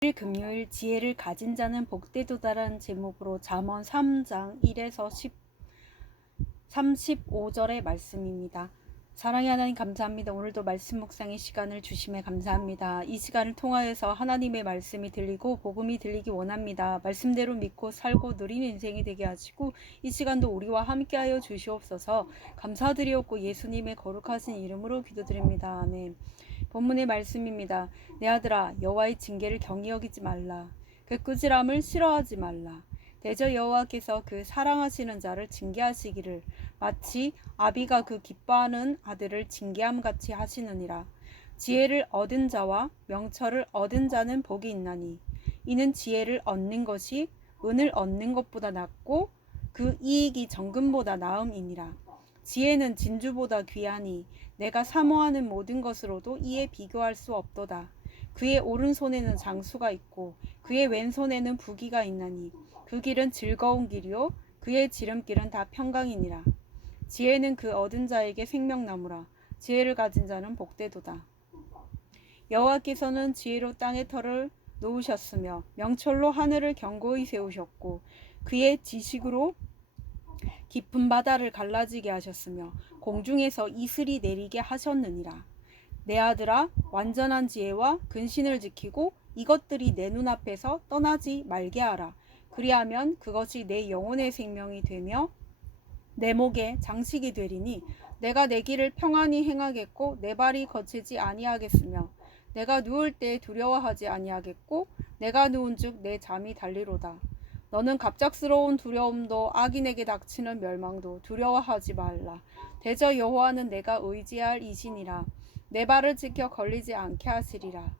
금요일 지혜를 가진 자는 복되도다라는 제목으로 잠언 3장 1에서 35절의 말씀입니다. 사랑의 하나님 감사합니다. 오늘도 말씀 묵상의 시간을 주심에 감사합니다. 이 시간을 통하여서 하나님의 말씀이 들리고 복음이 들리기 원합니다. 말씀대로 믿고 살고 누리는 인생이 되게 하시고 이 시간도 우리와 함께하여 주시옵소서. 감사드리옵고 예수님의 거룩하신 이름으로 기도드립니다. 아멘. 본문의 말씀입니다. 내 아들아, 여호와의 징계를 경히 여기지 말라. 그 꾸지람을 싫어하지 말라. 대저 여호와께서 그 사랑하시는 자를 징계하시기를 마치 아비가 그 기뻐하는 아들을 징계함 같이 하시느니라. 지혜를 얻은 자와 명철을 얻은 자는 복이 있나니 이는 지혜를 얻는 것이 은을 얻는 것보다 낫고 그 이익이 정금보다 나음이니라. 지혜는 진주보다 귀하니 내가 사모하는 모든 것으로도 이에 비교할 수 없도다. 그의 오른손에는 장수가 있고 그의 왼손에는 부귀가 있나니 그 길은 즐거운 길이요 그의 지름길은 다 평강이니라. 지혜는 그 얻은 자에게 생명나무라. 지혜를 가진 자는 복되도다. 여호와께서는 지혜로 땅의 털을 놓으셨으며 명철로 하늘을 견고히 세우셨고 그의 지식으로 깊은 바다를 갈라지게 하셨으며 공중에서 이슬이 내리게 하셨느니라. 내 아들아, 완전한 지혜와 근신을 지키고 이것들이 내 눈앞에서 떠나지 말게 하라. 그리하면 그것이 내 영혼의 생명이 되며 내 목에 장식이 되리니 내가 내 길을 평안히 행하겠고 내 발이 거치지 아니하겠으며 내가 누울 때 두려워하지 아니하겠고 내가 누운즉 내 잠이 달리로다. 너는 갑작스러운 두려움도 악인에게 닥치는 멸망도 두려워하지 말라. 대저 여호와는 내가 의지할 이신이라. 내 발을 지켜 걸리지 않게 하시리라.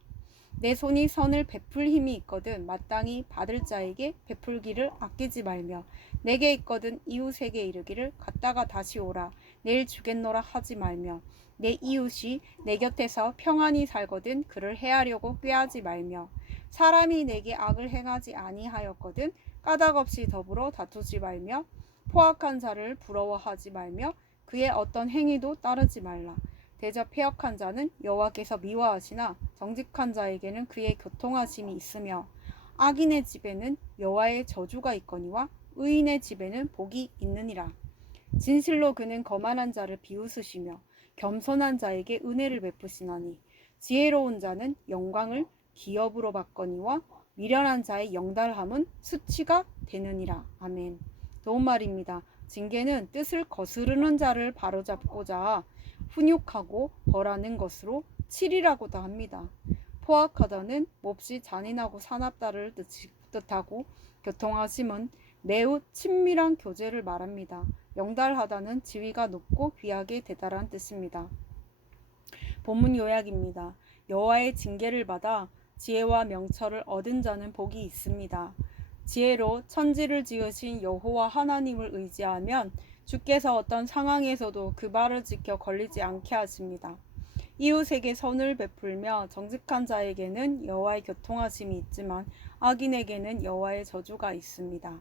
내 손이 선을 베풀 힘이 있거든 마땅히 받을 자에게 베풀기를 아끼지 말며 내게 있거든 이웃에게 이르기를 갔다가 다시 오라 내일 주겠노라 하지 말며 내 이웃이 내 곁에서 평안히 살거든 그를 해하려고 꾀하지 말며 사람이 내게 악을 행하지 아니하였거든 까닭없이 더불어 다투지 말며 포악한 자를 부러워하지 말며 그의 어떤 행위도 따르지 말라. 대저 패역한 자는 여호와께서 미워하시나 정직한 자에게는 그의 교통하심이 있으며 악인의 집에는 여호와의 저주가 있거니와 의인의 집에는 복이 있느니라. 진실로 그는 거만한 자를 비웃으시며 겸손한 자에게 은혜를 베푸시나니 지혜로운 자는 영광을 기업으로 받거니와 미련한 자의 영달함은 수치가 되느니라. 아멘. 좋은 말입니다. 징계는 뜻을 거스르는 자를 바로잡고자 훈육하고 벌하는 것으로 치리라고도 합니다. 포악하다는 몹시 잔인하고 사납다를 뜻하고 교통하심은 매우 친밀한 교제를 말합니다. 영달하다는 지위가 높고 귀하게 대달한 뜻입니다. 본문 요약입니다. 여호와의 징계를 받아 지혜와 명철을 얻은 자는 복이 있습니다. 지혜로 천지를 지으신 여호와 하나님을 의지하면 주께서 어떤 상황에서도 그 발을 지켜 걸리지 않게 하십니다. 이웃에게 선을 베풀며 정직한 자에게는 여호와의 교통하심이 있지만 악인에게는 여호와의 저주가 있습니다.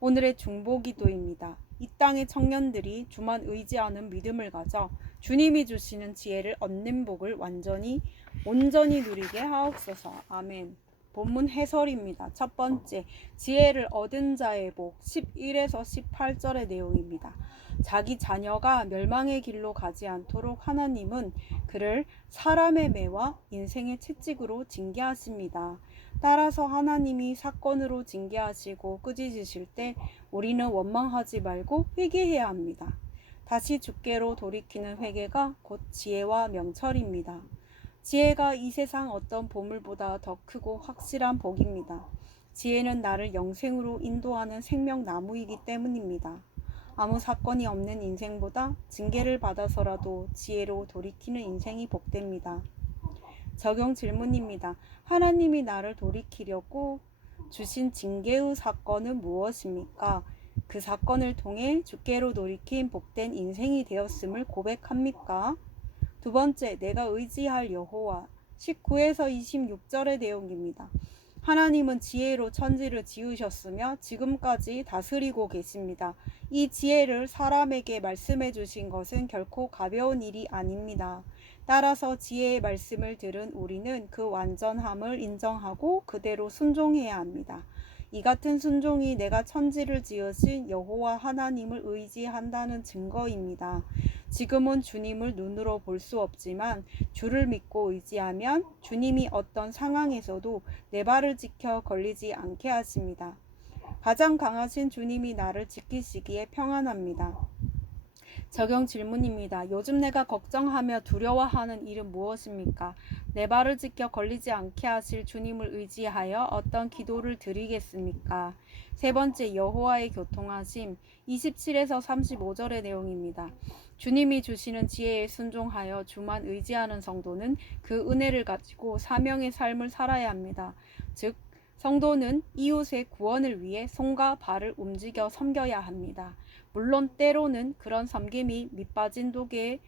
오늘의 중보기도입니다. 이 땅의 청년들이 주만 의지하는 믿음을 가져 주님이 주시는 지혜를 얻는 복을 온전히 누리게 하옵소서. 아멘. 본문 해설입니다. 첫 번째, 지혜를 얻은 자의 복 11에서 18절의 내용입니다. 자기 자녀가 멸망의 길로 가지 않도록 하나님은 그를 사람의 매와 인생의 채찍으로 징계하십니다. 따라서 하나님이 사건으로 징계하시고 꾸짖으실 때 우리는 원망하지 말고 회개해야 합니다. 다시 주께로 돌이키는 회개가 곧 지혜와 명철입니다. 지혜가 이 세상 어떤 보물보다 더 크고 확실한 복입니다. 지혜는 나를 영생으로 인도하는 생명나무이기 때문입니다. 아무 사건이 없는 인생보다 징계를 받아서라도 지혜로 돌이키는 인생이 복됩니다. 적용 질문입니다. 하나님이 나를 돌이키려고 주신 징계의 사건은 무엇입니까? 그 사건을 통해 주께로 돌이킨 복된 인생이 되었음을 고백합니까? 두 번째, 내가 의지할 여호와 19에서 26절의 내용입니다. 하나님은 지혜로 천지를 지으셨으며 지금까지 다스리고 계십니다. 이 지혜를 사람에게 말씀해 주신 것은 결코 가벼운 일이 아닙니다. 따라서 지혜의 말씀을 들은 우리는 그 완전함을 인정하고 그대로 순종해야 합니다. 이 같은 순종이 내가 천지를 지으신 여호와 하나님을 의지한다는 증거입니다. 지금은 주님을 눈으로 볼 수 없지만 주를 믿고 의지하면 주님이 어떤 상황에서도 내 발을 지켜 걸리지 않게 하십니다. 가장 강하신 주님이 나를 지키시기에 평안합니다. 적용 질문입니다. 요즘 내가 걱정하며 두려워하는 일은 무엇입니까? 내 발을 지켜 걸리지 않게 하실 주님을 의지하여 어떤 기도를 드리겠습니까? 세 번째, 여호와의 교통하심 27에서 35절의 내용입니다. 주님이 주시는 지혜에 순종하여 주만 의지하는 성도는 그 은혜를 가지고 사명의 삶을 살아야 합니다. 즉 성도는 이웃의 구원을 위해 손과 발을 움직여 섬겨야 합니다. 물론 때로는 그런 섬김이 밑빠진 독에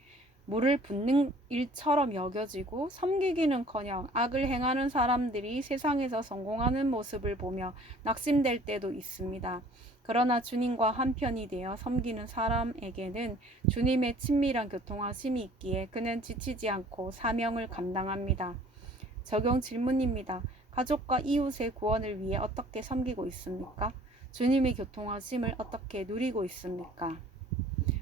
물을 붓는 일처럼 여겨지고 섬기기는커녕 악을 행하는 사람들이 세상에서 성공하는 모습을 보며 낙심될 때도 있습니다. 그러나 주님과 한편이 되어 섬기는 사람에게는 주님의 친밀한 교통하심이 있기에 그는 지치지 않고 사명을 감당합니다. 적용 질문입니다. 가족과 이웃의 구원을 위해 어떻게 섬기고 있습니까? 주님의 교통하심을 어떻게 누리고 있습니까?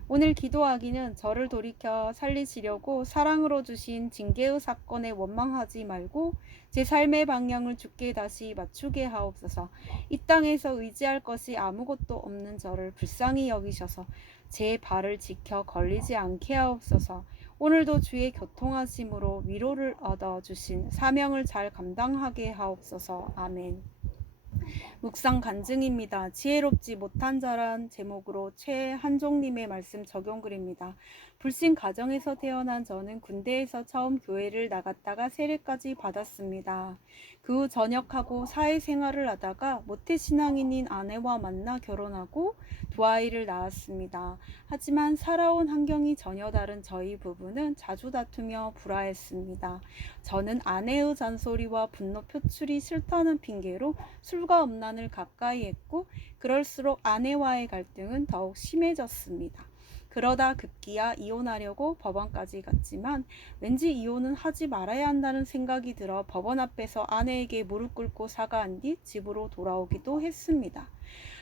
오늘 기도하기는 저를 돌이켜 살리시려고 사랑으로 주신 징계의 사건에 원망하지 말고 제 삶의 방향을 주께 다시 맞추게 하옵소서. 이 땅에서 의지할 것이 아무것도 없는 저를 불쌍히 여기셔서 제 발을 지켜 걸리지 않게 하옵소서. 오늘도 주의 교통하심으로 위로를 얻어주신 사명을 잘 감당하게 하옵소서. 아멘. 묵상 간증입니다. 지혜롭지 못한 자란 제목으로 최한종님의 말씀 적용글입니다. 불신 가정에서 태어난 저는 군대에서 처음 교회를 나갔다가 세례까지 받았습니다. 그 후 전역하고 사회생활을 하다가 모태신앙인인 아내와 만나 결혼하고 두 아이를 낳았습니다. 하지만 살아온 환경이 전혀 다른 저희 부부는 자주 다투며 불화했습니다. 저는 아내의 잔소리와 분노 표출이 싫다는 핑계로 술과 음란을 가까이 했고 그럴수록 아내와의 갈등은 더욱 심해졌습니다. 그러다 급기야 이혼하려고 법원까지 갔지만 왠지 이혼은 하지 말아야 한다는 생각이 들어 법원 앞에서 아내에게 무릎 꿇고 사과한 뒤 집으로 돌아오기도 했습니다.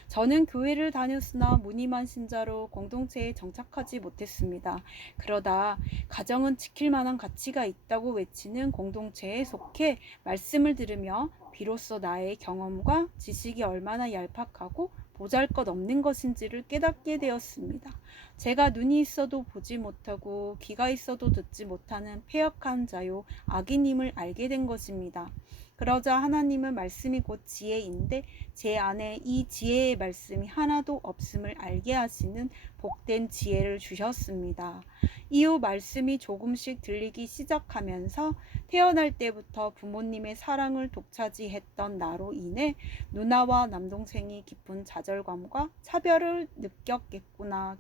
저는 교회를 다녔으나 무늬만 신자로 공동체에 정착하지 못했습니다. 그러다 가정은 지킬 만한 가치가 있다고 외치는 공동체에 속해 말씀을 들으며 비로소 나의 경험과 지식이 얼마나 얄팍하고 보잘것없는 것인지를 깨닫게 되었습니다. 제가 눈이 있어도 보지 못하고 귀가 있어도 듣지 못하는 패역한 자요 악인임을 알게 된 것입니다. 그러자 하나님은 말씀이 곧 지혜인데 제 안에 이 지혜의 말씀이 하나도 없음을 알게 하시는 복된 지혜를 주셨습니다. 이후 말씀이 조금씩 들리기 시작하면서 태어날 때부터 부모님의 사랑을 독차지했던 나로 인해 누나와 남동생이 깊은 좌절감과 차별을 느꼈겠구나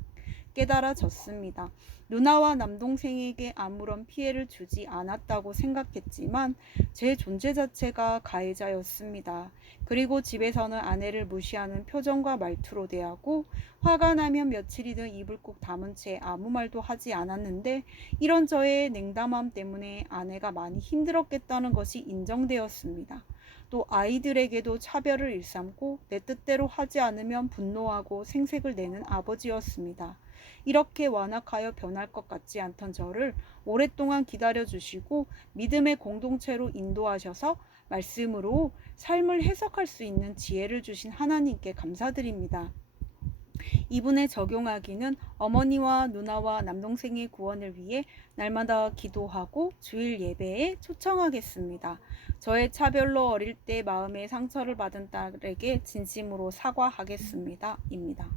깨달아졌습니다. 누나와 남동생에게 아무런 피해를 주지 않았다고 생각했지만 제 존재 자체가 가해자였습니다. 그리고 집에서는 아내를 무시하는 표정과 말투로 대하고 화가 나면 며칠이든 입을 꾹 다문 채 아무 말도 하지 않았는데 이런 저의 냉담함 때문에 아내가 많이 힘들었겠다는 것이 인정되었습니다. 또 아이들에게도 차별을 일삼고 내 뜻대로 하지 않으면 분노하고 생색을 내는 아버지였습니다. 이렇게 완악하여 변할 것 같지 않던 저를 오랫동안 기다려주시고 믿음의 공동체로 인도하셔서 말씀으로 삶을 해석할 수 있는 지혜를 주신 하나님께 감사드립니다. 이분에 적용하기는 어머니와 누나와 남동생의 구원을 위해 날마다 기도하고 주일 예배에 초청하겠습니다. 저의 차별로 어릴 때 마음의 상처를 받은 딸에게 진심으로 사과하겠습니다. 입니다.